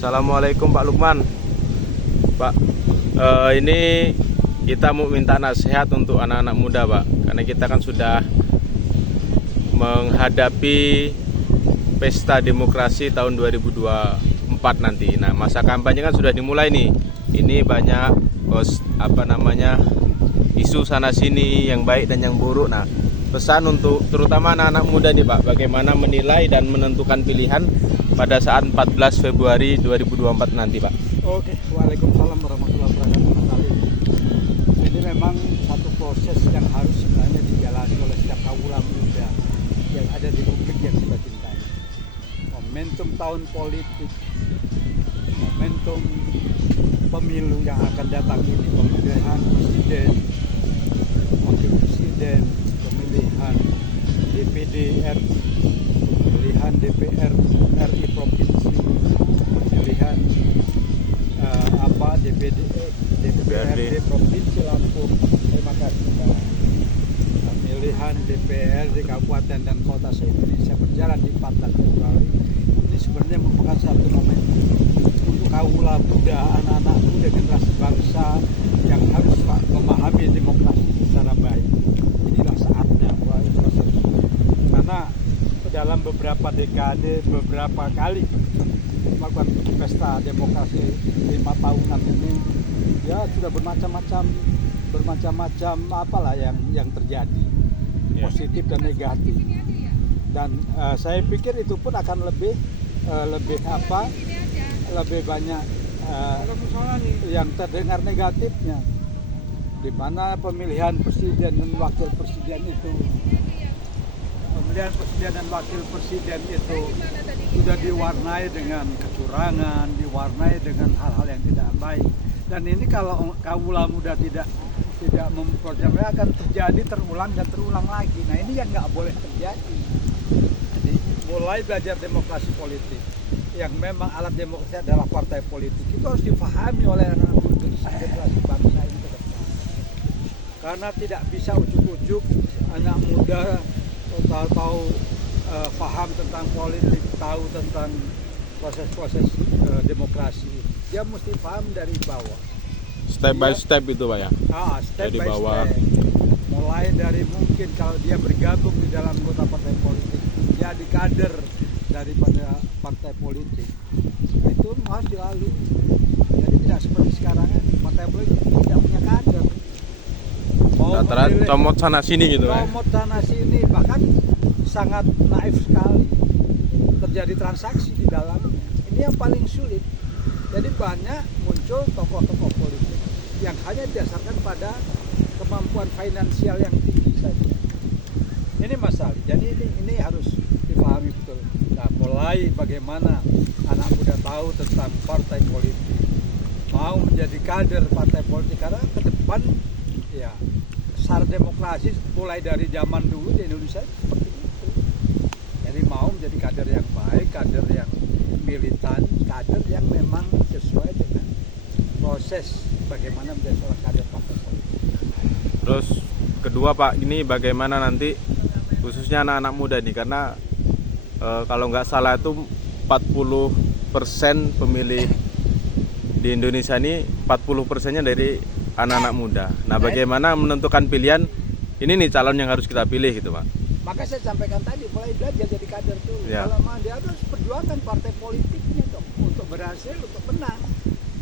Assalamualaikum Pak Lukman. Pak, ini kita mau minta nasihat untuk anak-anak muda, Pak. Karena kita kan sudah menghadapi pesta demokrasi tahun 2024 nanti. Nah, masa kampanye kan sudah dimulai nih. Ini banyak isu sana sini yang baik dan yang buruk. Nah, pesan untuk terutama anak-anak muda nih, Pak, bagaimana menilai dan menentukan pilihan pada saat 14 Februari 2024 nanti, Pak. Oke, Waalaikumsalam warahmatullahi wabarakatuh, Mas Ali. Ini memang satu proses yang harus sebenarnya dijalani oleh setiap kaula muda yang ada di publik yang kita cintai. Momentum tahun politik, momentum pemilu yang akan datang ini, pemilihan presiden, wakil presiden, pemilihan DPD RI, pemilihan DPR RI provinsi, pemilihan DPRD provinsi Lampung. Terima kasih Pak. Pemilihan DPRD kabupaten dan kota se-Indonesia berjalan di 14 Februari. Ini sebenarnya merupakan satu momentum untuk kaula muda, anak-anak muda generasi bangsa yang harus memahami demokrasi secara baik. Inilah saatnya proses. Karena dalam beberapa dekade, beberapa kali melakukan pesta demokrasi 5 tahunan ini, ya sudah bermacam-macam apalah yang terjadi, positif dan negatif. Dan saya pikir itu pun akan lebih banyak yang terdengar negatifnya, di mana pemilihan presiden dan wakil presiden itu sudah diwarnai dengan kecurangan, diwarnai dengan hal-hal yang tidak baik. Dan ini kalau kaula muda tidak mempercayai akan terjadi terulang dan terulang lagi. Nah, ini yang nggak boleh terjadi. Jadi mulai belajar demokrasi politik, yang memang alat demokrasi adalah partai politik, itu harus dipahami oleh anak muda generasi bangsa ini ke depan. Karena tidak bisa ujuk-ujuk anak muda tahu paham tentang politik, tahu tentang proses-proses demokrasi. Dia mesti paham dari bawah. Step by step itu, Pak, ya. Step dari by bawah. step. Mulai dari mungkin kalau dia bergabung di dalam anggota partai politik, jadi kader daripada partai politik, itu harus dilalui. Jadi tidak seperti sekarang ini partai politik tidak punya kader. Comot sana sini gitu, Pak. Comot sana sini, bahkan sangat naif sekali. Terjadi transaksi di dalamnya. Ini yang paling sulit. Jadi banyak muncul tokoh-tokoh politik yang hanya didasarkan pada kemampuan finansial yang tinggi saja. Ini masalah. Jadi ini harus dipahami betul. Nah, mulai bagaimana anak muda tahu tentang partai politik, mau menjadi kader partai politik, karena ke depan ya syarat demokrasi mulai dari zaman dulu di Indonesia seperti itu. Jadi mau menjadi kader yang baik, kader yang militan, kader yang memang sesuai dengan proses bagaimana menjadi seorang kader partai politik. Terus kedua, Pak, ini bagaimana nanti khususnya anak-anak muda nih, karena kalau nggak salah itu 40% pemilih di Indonesia ini 40%-nya dari anak-anak muda. Nah, bagaimana menentukan pilihan ini nih calon yang harus kita pilih gitu, Pak? Maka saya sampaikan tadi, mulai belajar jadi kader dulu. Ya. Kalau mau dia harus perjuangkan partai politiknya dong, untuk berhasil, untuk menang.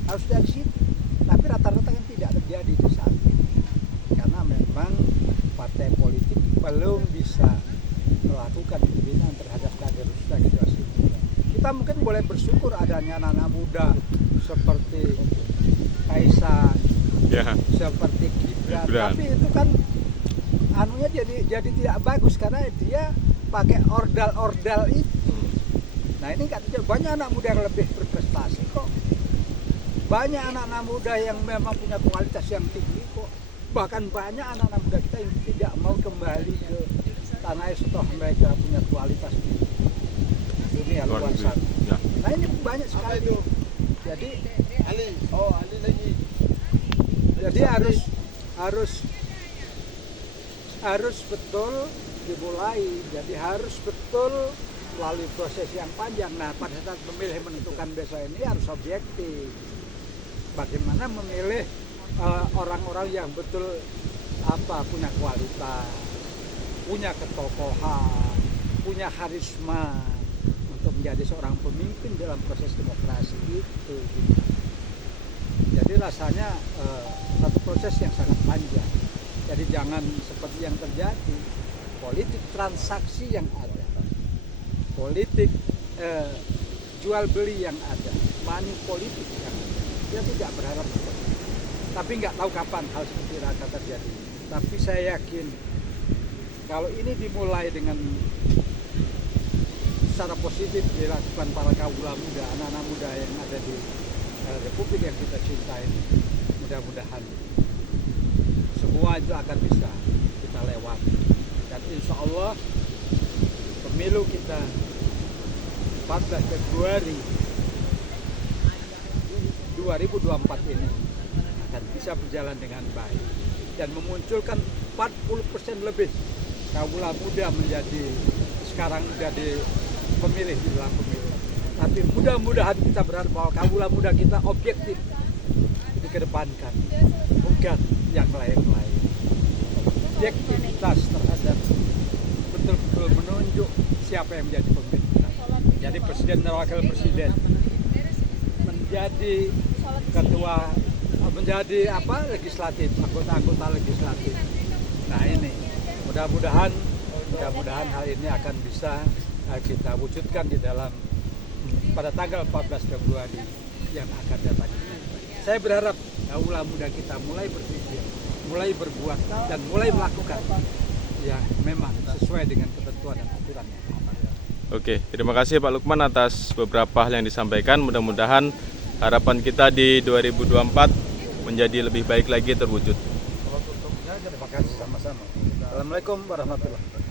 Harus dari situ. Tapi rata-rata kan tidak terjadi di saat ini. Karena memang partai politik belum bisa melakukan pembinaan terhadap kader generasi muda. Kita mungkin boleh bersyukur adanya anak-anak muda seperti Kaisang, seperti Gibran. Tapi itu kan anunya jadi tidak bagus karena dia pakai ordal itu. Nah, ini kan banyak anak muda yang lebih berprestasi kok. Banyak anak-anak muda yang memang punya kualitas yang tinggi kok. Bahkan banyak anak-anak muda kita yang tidak mau kembali ke tanah air setelah mereka punya kualitas tinggi. Dunia luar sana. Ya. Nah, ini banyak sekali. Jadi harus betul dimulai. Jadi harus betul melalui proses yang panjang. Nah, pada saat memilih menentukan besok ini harus objektif. Bagaimana memilih orang-orang yang betul punya kualitas, punya ketokohan, punya karisma untuk menjadi seorang pemimpin dalam proses demokrasi itu. Jadi rasanya satu proses yang sangat panjang. Jadi jangan seperti yang terjadi, politik transaksi yang ada, politik jual beli yang ada, money politik yang ada. Dia tidak berharap seperti itu. Tapi nggak tahu kapan hal seperti itu akan terjadi. Tapi saya yakin kalau ini dimulai dengan secara positif dilakukan para kaula muda, anak-anak muda yang ada di Republik yang kita cintai, mudah-mudahan semua itu akan bisa kita lewati. Dan insya Allah pemilu kita 14 Februari 2024 ini akan bisa berjalan dengan baik dan memunculkan 40% lebih kaula muda sekarang menjadi pemilih di dalam pemilu. Tapi mudah-mudahan kita berharap bahwa kaula muda kita objektif dikedepankan, bukan yang lain-lain. Objektivitas terhadap betul-betul menunjuk siapa yang menjadi pemimpin kita. Jadi presiden dan wakil presiden, menjadi ketua, menjadi legislatif, anggota legislatif. Nah ini mudah-mudahan hal ini akan bisa kita wujudkan di dalam pada tanggal 14 Februari yang akan datang. Saya berharap kaula muda kita mulai berpikir, mulai berbuat dan mulai melakukan yang memang sesuai dengan ketentuan dan aturan yang ada. Oke, terima kasih Pak Lukman atas beberapa hal yang disampaikan. Mudah-mudahan harapan kita di 2024 menjadi lebih baik lagi terwujud. Terima kasih sama-sama. Assalamualaikum warahmatullahi wabarakatuh.